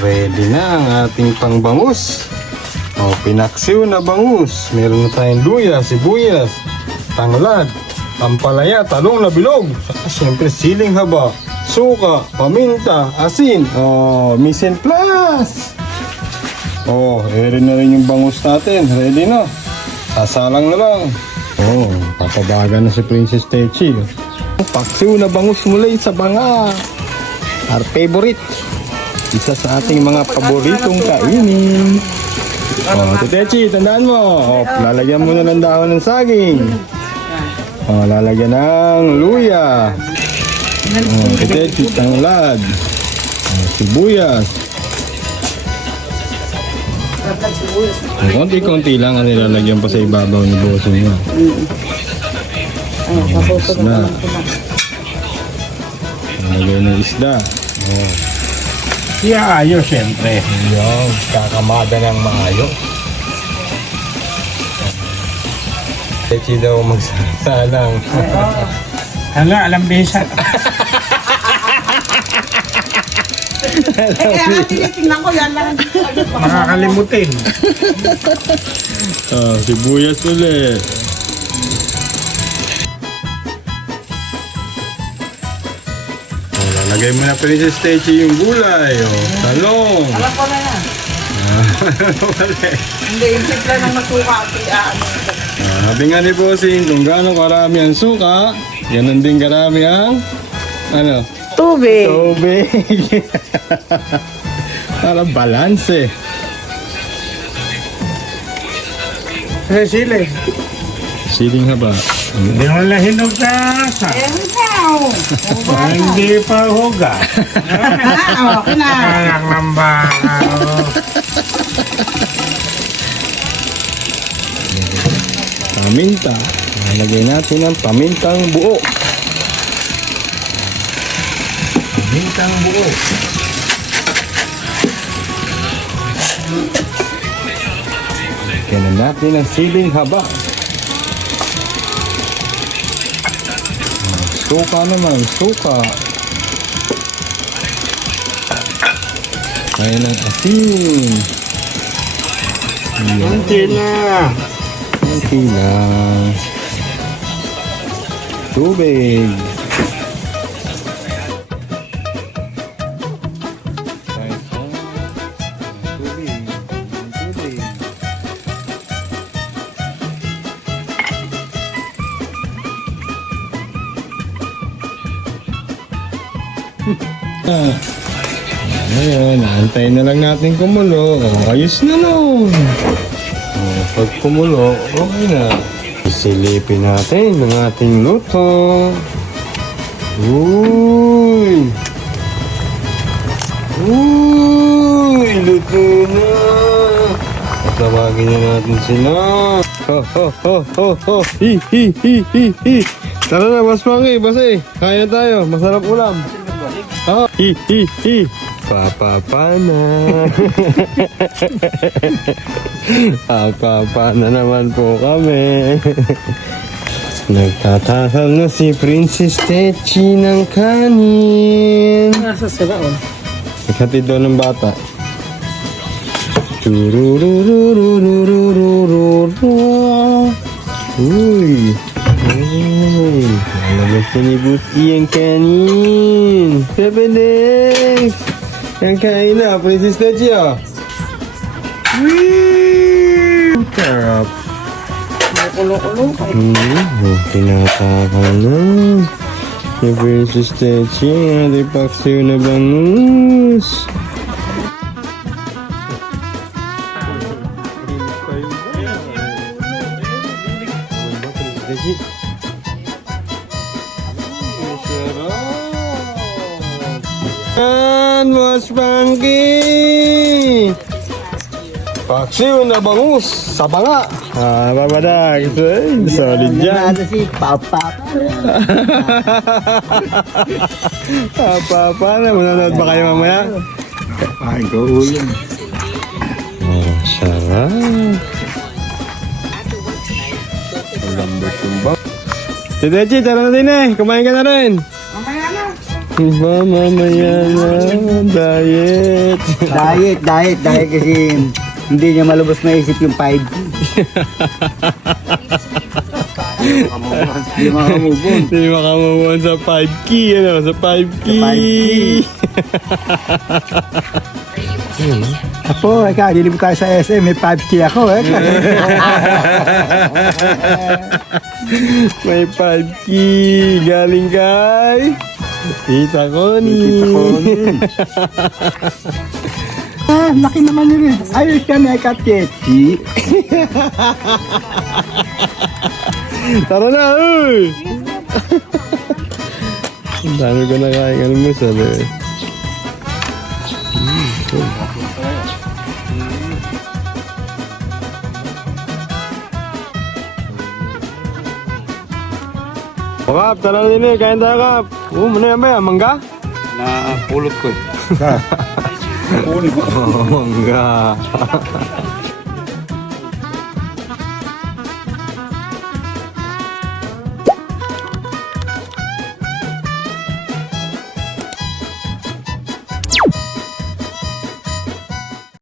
Ready na ang ating pangbangus. O, pinaksiw na bangus. Meron na tayong luya, sibuyas, tanglad, ampalaya, talong na bilog. Saka syempre siling haba, suka, paminta, asin. O, mise en place. O, ready na rin yung bangus natin. Ready na. Sasalang na lang. O, papabagan na si Princess Techi. Paksiw na bangus muli sa banga. Our favorite. Isa sa ating mga paboritong kainin. Oh, Tetechi, tandaan mo. Oh, lalagyan mo na ng dahon ng saging. Oh, lalagyan ng luya. Oh, Tetechi, tanglad. Oh, sibuyas. Konti-konti lang ang nilalagyan pa sa ibabaw ni bossing mo. Isda. Lalagyan ng isda. Oh. Ayos siyempre. Yung kakamada ng maayos. Techi daw magsasalang. Hala, alam bisa. Kaya tinitingnan ko yan lang. Makakalimutin. Sibuyas ulit. Lagay mo na Princess Techi yung gulay. Talong. Alam ko na yan. Hindi, yung simpla ng masuka. Sabi nga ni Bossing, kung gaano karami ang suka, ganun din karami ang Tubig. tubig. Para balance. Sili. Siling haba. Hindi mo lang hinog sa asa. Hindi pa huga. Okay na. Anak ng baka. Paminta. Nalagay natin ang pamintang buo. Pamintang buo. Lagyan na natin ang siling haba. Suka naman, suka. Kaya ng asin. Kunti na. Kunti lang. Tubig. Ngayon, naantay na lang natin kumulo. Ayos na nun. Pag kumulo, okay na. Isilipin natin ang ating luto. Uy! Uy! Luto na! Tawagin na natin sila. Ho, ho, ho, ho, ho! Hi, hi, hi, hi, hi! Tara na, Mas Mangi, Basi! Kaya na tayo, masarap ulam. Oh, hi, hi, hi! Papapana! Papapana naman po kami. Nagtatakal na si Princess Techi ng kanin. Nasa sila, Ikatid daw ng bata. Turururururururururu. Uy! Uy! Nalabas na ni Buti ang kanin. Pepedex! Ang kain na, Princess Techi ah. Wee! Sarap. Kulo-kulo. Tinatakal na. Ni Princess Techi ang ating paksiw na bangus. Yan, Mas Panky! Paksiw na bangus sa banga. Babadag. Solid yan. Nasa si Papa. Papa na. Manonood ba kayo mamaya? Ay, gawin. Sarap. Ang lambot yung bang. Si Dechi, tara na din eh. Kumain ka na rin. Mamaya na. Iba mamaya na, diet. Diet kasi hindi niya malubos maisip yung 5. Hindi makamubon. Hindi makamamon sa 5 key, ano? Sa 5 key. Apo, dilibot tayo sa SM. May 5K ako eh. May 5 key. Galing kay Tita Connie. Laki naman yun eh. Ayos ka na katkechi. Tara na, uy! Ang dami ko nakain almusal eh. Kap, tara din eh, kain tayo Kap. Muna yan ba yan, mangga? Napulot ko eh. Mangga.